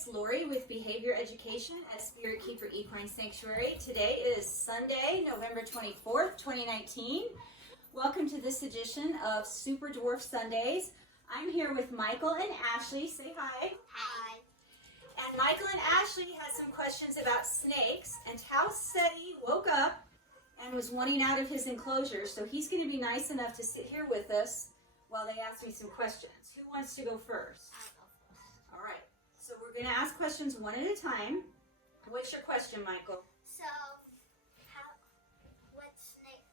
it's Lori with Behavior Education at Spirit Keeper Equine Sanctuary. Today is Sunday, November 24th, 2019. Welcome to this edition of Super Dwarf Sundays. I'm here with Michael and Ashley. Say hi. Hi. And Michael and Ashley had some questions about snakes and how Seti woke up and was wanting out of his enclosure. So he's going to be nice enough to sit here with us while they ask me some questions. Who wants to go first? All right. So we're going to ask questions one at a time. What's your question, Michael? So,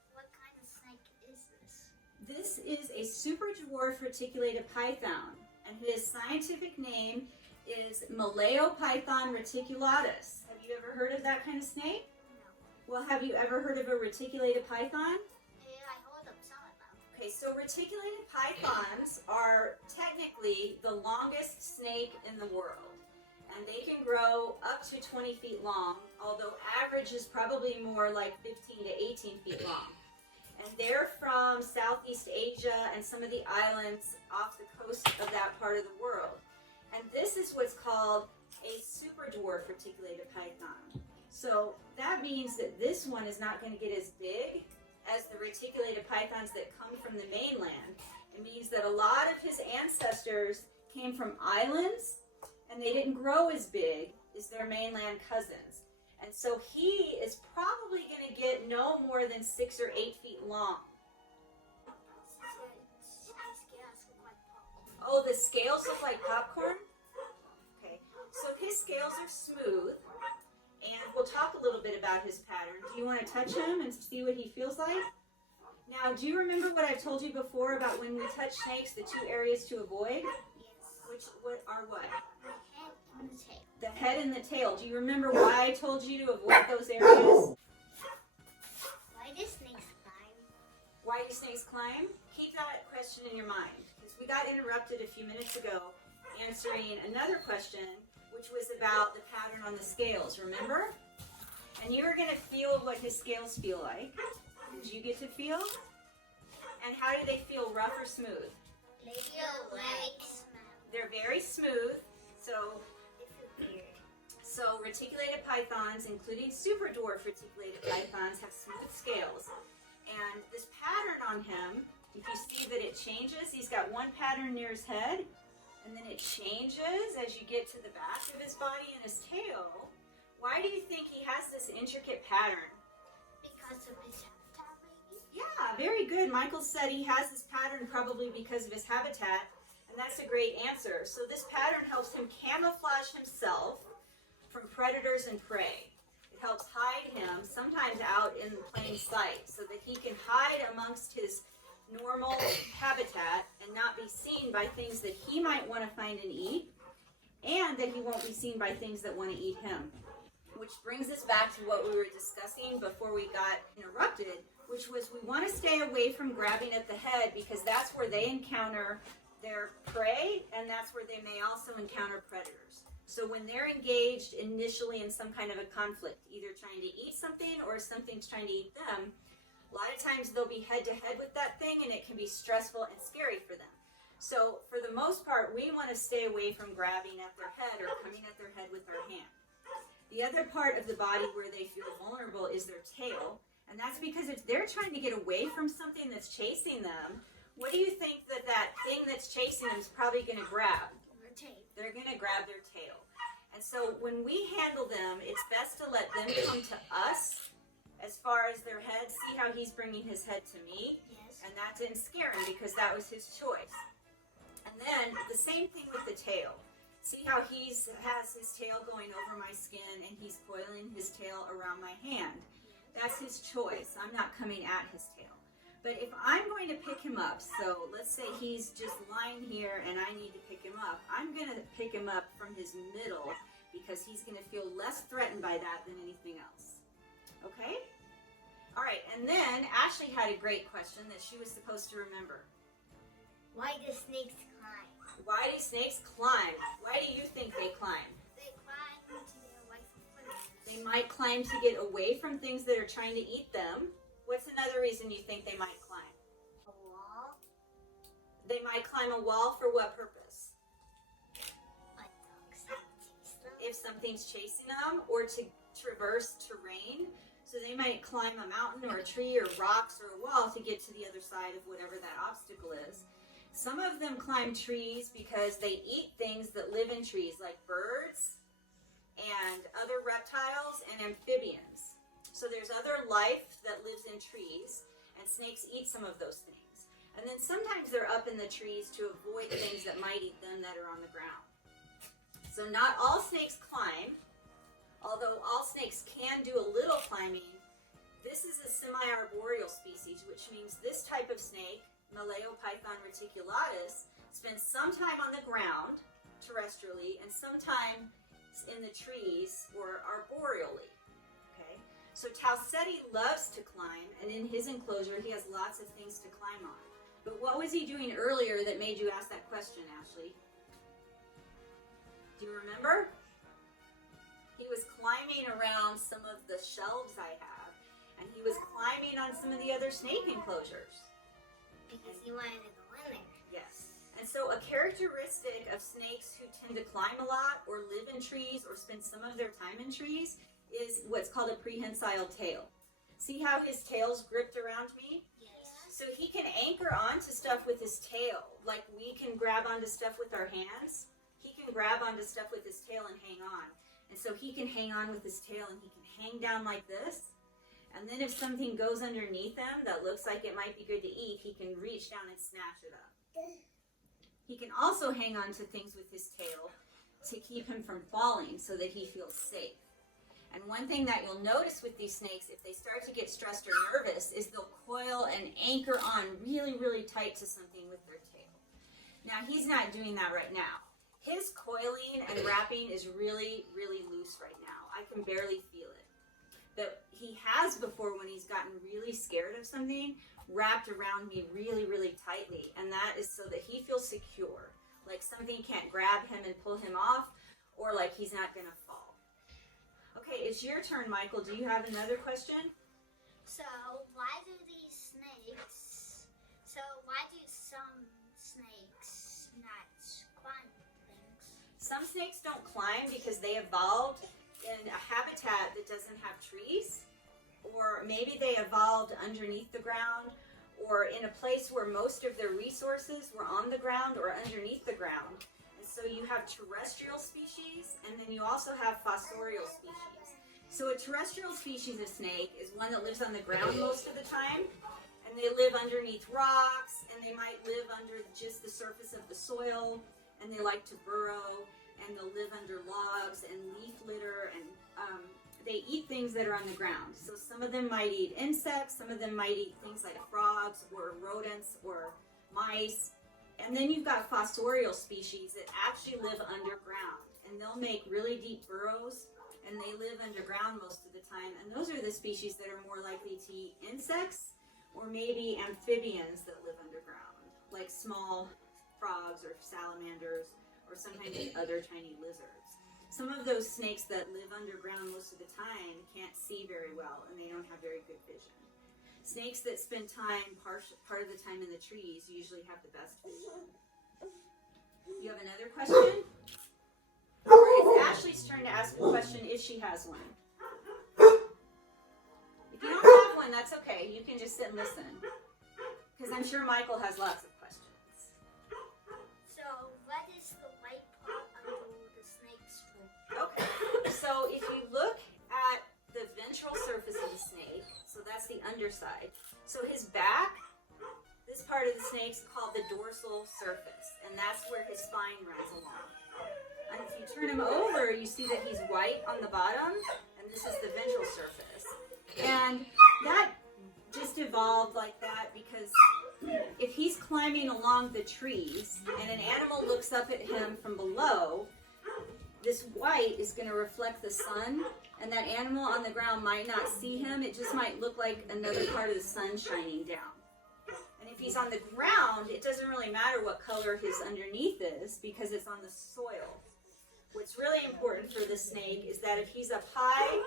what kind of snake is this? This is a Super Dwarf Reticulated Python, and his scientific name is Python reticulatus. Have you ever heard of that kind of snake? No. Well, have you ever heard of a reticulated python? Yeah, I heard of some of them. Okay, so reticulated pythons are technically the longest snake in the world. And they can grow up to 20 feet long, although average is probably more like 15 to 18 feet long. And they're from Southeast Asia and some of the islands off the coast of that part of the world. And this is what's called a super dwarf reticulated python. So that means that this one is not going to get as big as the reticulated pythons that come from the mainland. It means that a lot of his ancestors came from islands and they didn't grow as big as their mainland cousins. And so he is probably going to get no more than 6 or 8 feet long. Oh, the scales look like popcorn? Okay, so his scales are smooth, and we'll talk a little bit about his pattern. Do you want to touch him and see what he feels like? Now, do you remember what I told you before about when we touch snakes, the 2 areas to avoid? Yes. What are what? The head and the tail. The head and the tail. Do you remember why I told you to avoid those areas? Why do snakes climb? Why do snakes climb? Keep that question in your mind, because we got interrupted a few minutes ago answering another question, which was about the pattern on the scales, remember? And you were going to feel what his scales feel like. Did you get to feel? And how do they feel, rough or smooth? They feel like They're very smooth. So weird. Reticulated pythons, including super dwarf reticulated pythons, have smooth scales. And this pattern on him, if you see that it changes, he's got one pattern near his head, and then it changes as you get to the back of his body and his tail. Why do you think he has this intricate pattern? Because of his habitat, maybe? Yeah, very good. Michael said he has this pattern probably because of his habitat, and that's a great answer. So this pattern helps him camouflage himself from predators and prey. It helps hide him, sometimes out in plain sight, so that he can hide amongst his normal habitat and not be seen by things that he might want to find and eat, and that he won't be seen by things that want to eat him. Which brings us back to what we were discussing before we got interrupted, which was we want to stay away from grabbing at the head because that's where they encounter their prey, and that's where they may also encounter predators. So when they're engaged initially in some kind of a conflict, either trying to eat something or something's trying to eat them, a lot of times they'll be head to head with that thing, and it can be stressful and scary for them. So for the most part, we want to stay away from grabbing at their head or coming at their head with our hand. The other part of the body where they feel vulnerable is their tail, and that's because if they're trying to get away from something that's chasing them, what do you think that thing that's chasing them is probably going to grab? Their tail. They're going to grab their tail. And so when we handle them, it's best to let them come to us as far as their head. See how he's bringing his head to me? Yes. And that didn't scare him because that was his choice. And then the same thing with the tail. See how he has his tail going over my skin and he's coiling his tail around my hand. That's his choice. I'm not coming at his tail. But if I'm going to pick him up, so let's say he's just lying here and I need to pick him up, I'm going to pick him up from his middle because he's going to feel less threatened by that than anything else. Okay? All right, and then Ashley had a great question that she was supposed to remember. Why do snakes climb? Why do snakes climb? Why do you think they climb? They climb to get away from predators. They might climb to get away from things that are trying to eat them. What's another reason you think they might climb? A wall. They might climb a wall for what purpose? Hot dogs and cheese. if something's chasing them or to traverse terrain. So they might climb a mountain or a tree or rocks or a wall to get to the other side of whatever that obstacle is. Some of them climb trees because they eat things that live in trees, like birds and other reptiles and amphibians. So there's other life that lives in trees, and snakes eat some of those things. And then sometimes they're up in the trees to avoid things that might eat them that are on the ground. So not all snakes climb, although all snakes can do a little climbing. This is a semi-arboreal species, which means this type of snake, Malaopython reticulatus, spends some time on the ground, terrestrially, and some time in the trees, or arboreally. Okay? So Tauceti loves to climb, and in his enclosure, he has lots of things to climb on. But what was he doing earlier that made you ask that question, Ashley? Do you remember? He was climbing around some of the shelves I have, and he was climbing on some of the other snake enclosures. Because he wanted to go in there. Yes. And so a characteristic of snakes who tend to climb a lot or live in trees or spend some of their time in trees is what's called a prehensile tail. See how his tail's gripped around me? Yes. So he can anchor onto stuff with his tail, like we can grab onto stuff with our hands. He can grab onto stuff with his tail and hang on. And so he can hang on with his tail and he can hang down like this. And then if something goes underneath him that looks like it might be good to eat, he can reach down and snatch it up. He can also hang on to things with his tail to keep him from falling so that he feels safe. And one thing that you'll notice with these snakes, if they start to get stressed or nervous, is they'll coil and anchor on really, really tight to something with their tail. Now, he's not doing that right now. His coiling and wrapping is really, really loose right now. I can barely feel it. But he has before, when he's gotten really scared of something, wrapped around me really, really tightly. And that is so that he feels secure. Like something can't grab him and pull him off, or like he's not going to fall. Okay, it's your turn, Michael. Do you have another question? So why do some snakes not climb things? Some snakes don't climb because they evolved in a habitat that doesn't have trees, or maybe they evolved underneath the ground, or in a place where most of their resources were on the ground or underneath the ground. And so you have terrestrial species, and then you also have fossorial species. So a terrestrial species of snake is one that lives on the ground most of the time, and they live underneath rocks, and they might live under just the surface of the soil, and they like to burrow, and they'll live under logs and leaf litter, and they eat things that are on the ground. So some of them might eat insects, some of them might eat things like frogs or rodents or mice. And then you've got fossorial species that actually live underground, and they'll make really deep burrows, and they live underground most of the time. And those are the species that are more likely to eat insects or maybe amphibians that live underground, like small frogs or salamanders, or sometimes other tiny lizards. Some of those snakes that live underground most of the time can't see very well, and they don't have very good vision. Snakes that spend part of the time in the trees usually have the best vision. You have another question? Or it's Ashley's turn to ask a question if she has one. If you don't have one, that's okay. You can just sit and listen. Because I'm sure Michael has lots of questions. So what is the white part under the snake's foot? Okay, so if you look at the ventral surface of the snake, so that's the underside. So his back, this part of the snake's called the dorsal surface, and that's where his spine runs along. And if you turn him over, you see that he's white on the bottom, and this is the ventral surface. And that just evolved like that because if he's climbing along the trees and an animal looks up at him from below, this white is going to reflect the sun, and that animal on the ground might not see him. It just might look like another part of the sun shining down. And if he's on the ground, it doesn't really matter what color his underneath is because it's on the soil. What's really important for the snake is that if he's up high,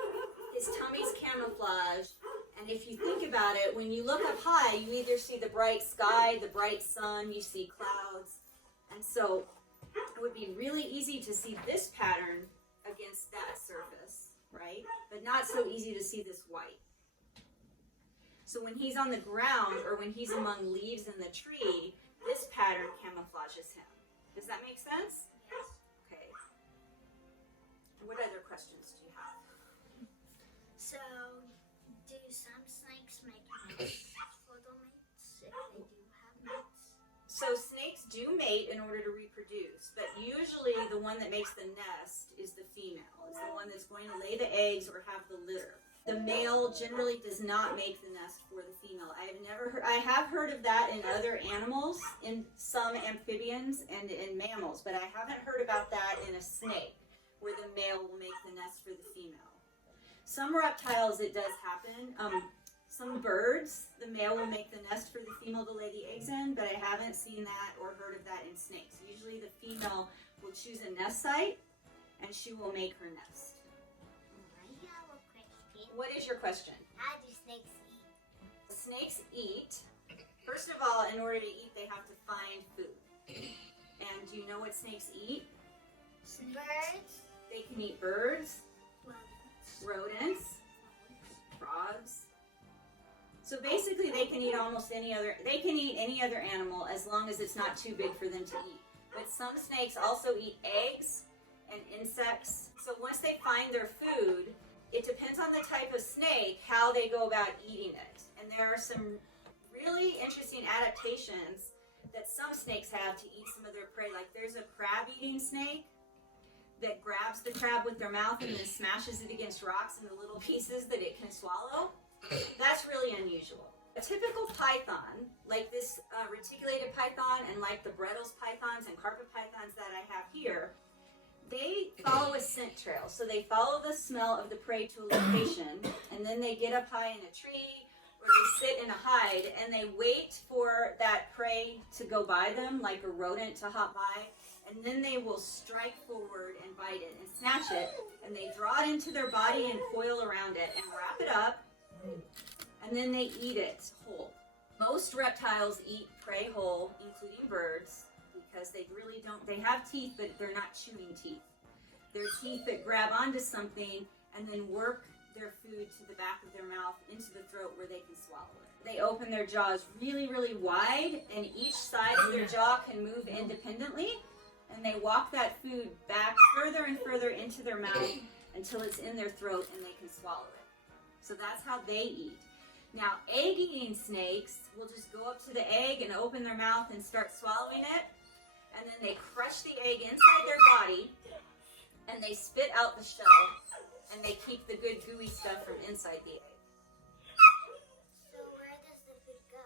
his tummy's camouflaged. And if you think about it, when you look up high, you either see the bright sky, the bright sun, you see clouds. And so it would be really easy to see this pattern against that surface, right? But not so easy to see this white. So when he's on the ground or when he's among leaves in the tree, this pattern camouflages him. Does that make sense? Yes. Okay. What other questions do you have? So, do some snakes make nests for the mates if they do have mates? So snakes do mate in order to reproduce, but usually the one that makes the nest is the female. It's the one that's going to lay the eggs or have the litter. The male generally does not make the nest for the female. I have heard of that in other animals, in some amphibians and in mammals, but I haven't heard about that in a snake, where the male will make the nest for the female. Some reptiles it does happen. Some birds, the male will make the nest for the female to lay the eggs in, but I haven't seen that or heard of that in snakes. Usually the female will choose a nest site and she will make her nest. I have a question. What is your question? How do snakes eat? Snakes eat. First of all, in order to eat, they have to find food. And do you know what snakes eat? Birds. They can eat birds, Rodents. rodents, frogs. So basically they can eat almost any other, they can eat any other animal as long as it's not too big for them to eat. But some snakes also eat eggs and insects. So once they find their food, it depends on the type of snake how they go about eating it. And there are some really interesting adaptations that some snakes have to eat some of their prey. Like there's a crab-eating snake that grabs the crab with their mouth and then smashes it against rocks into little pieces that it can swallow. That's really unusual. A typical python, like this reticulated python and like the Brettles pythons and carpet pythons that I have here, they follow a scent trail. So they follow the smell of the prey to a location, and then they get up high in a tree or they sit in a hide and they wait for that prey to go by them, like a rodent to hop by, and then they will strike forward and bite it and snatch it, and they draw it into their body and coil around it and wrap it up, and then they eat it whole. Most reptiles eat prey whole, including birds, because they really don't, they have teeth, but they're not chewing teeth. They're teeth that grab onto something and then work their food to the back of their mouth into the throat where they can swallow it. They open their jaws really, really wide, and each side of their jaw can move independently, and they walk that food back further and further into their mouth until it's in their throat and they can swallow it. So that's how they eat. Now, egg-eating snakes will just go up to the egg and open their mouth and start swallowing it, and then they crush the egg inside their body, and they spit out the shell, and they keep the good gooey stuff from inside the egg. So where does the food go?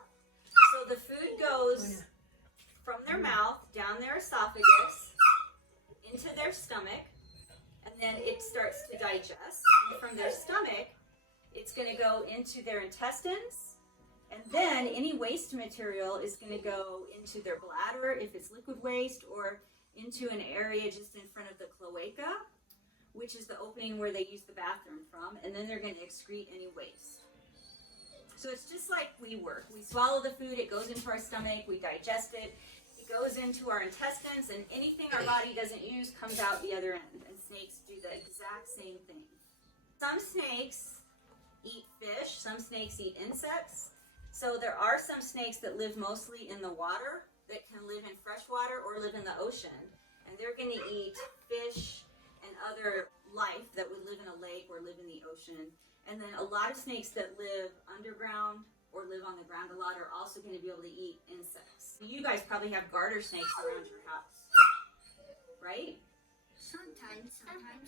So the food goes from their mouth, down their esophagus, into their stomach, and then it starts to digest. And from their stomach, it's going to go into their intestines, and then any waste material is going to go into their bladder if it's liquid waste, or into an area just in front of the cloaca, which is the opening where they use the bathroom from, and then they're going to excrete any waste. So it's just like we work. We swallow the food, it goes into our stomach, we digest it, it goes into our intestines, and anything our body doesn't use comes out the other end, and snakes do the exact same thing. Some snakes eat fish, some snakes eat insects. So there are some snakes that live mostly in the water, that can live in fresh water or live in the ocean, and they're going to eat fish and other life that would live in a lake or live in the ocean. And then a lot of snakes that live underground or live on the ground a lot are also going to be able to eat insects. You guys probably have garter snakes around your house, right? Sometimes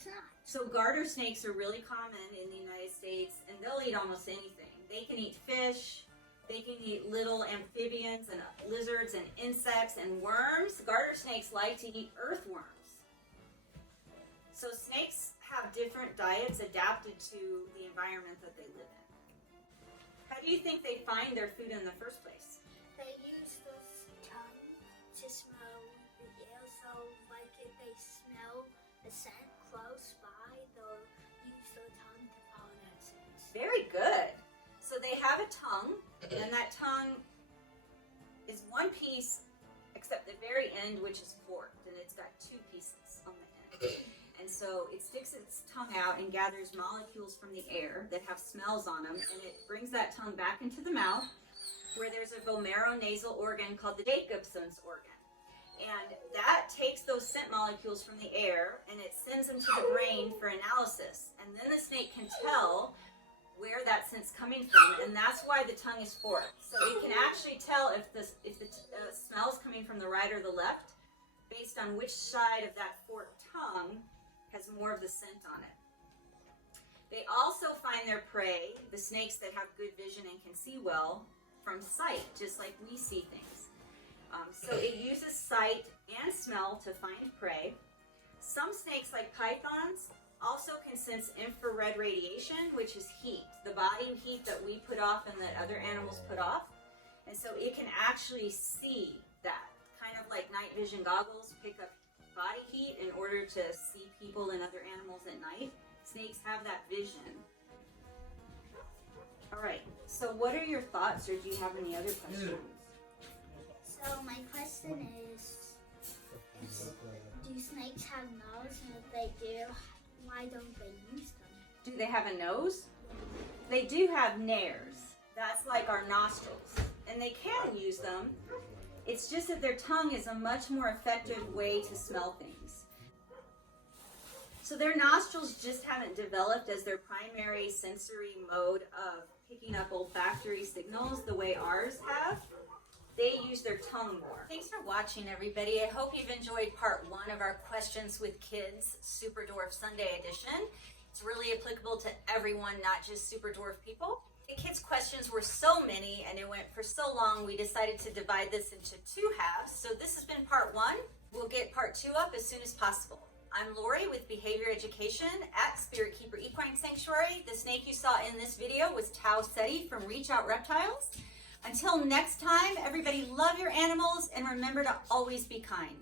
not. So garter snakes are really common in the United States, and they'll eat almost anything. They can eat fish, they can eat little amphibians and lizards and insects and worms. Garter snakes like to eat earthworms. So snakes have different diets adapted to the environment that they live in. How do you think they find their food in the first place? They use the tongue to smell the air, so like if they smell the scent close by, they'll use their tongue to follow that scent. Very good. So they have a tongue, and that tongue is one piece except the very end, which is forked, and it's got two pieces on the end. And so it sticks its tongue out and gathers molecules from the air that have smells on them, and it brings that tongue back into the mouth where there's a vomeronasal organ called the Jacobson's organ. And that takes those scent molecules from the air and it sends them to the brain for analysis. And then the snake can tell where that scent's coming from, and that's why the tongue is forked. So it can actually tell if the smell's coming from the right or the left based on which side of that forked tongue has more of the scent on it. They also find their prey, the snakes that have good vision and can see well, from sight, just like we see things. So it uses sight and smell to find prey. Some snakes, like pythons, also can sense infrared radiation, which is heat, the body heat that we put off and that other animals put off. And so it can actually see that, kind of like night vision goggles pick up body heat in order to see people and other animals at night. Snakes have that vision. All right, so what are your thoughts, or do you have any other questions? So my question is, do snakes have nose? And if they do, why don't they use them? Do they have a nose? They do have nares. That's like our nostrils. And they can use them. It's just that their tongue is a much more effective way to smell things. So their nostrils just haven't developed as their primary sensory mode of picking up olfactory signals the way ours have. They use their tongue more. Thanks for watching, everybody. I hope you've enjoyed part 1 of our Questions with Kids Super Dwarf Sunday edition. It's really applicable to everyone, not just super dwarf people. The kids' questions were so many and it went for so long, we decided to divide this into 2 halves. So this has been part 1. We'll get part 2 up as soon as possible. I'm Lori with Behavior Education at Spirit Keeper Equine Sanctuary. The snake you saw in this video was Tau Seti from Reach Out Reptiles. Until next time, everybody, love your animals and remember to always be kind.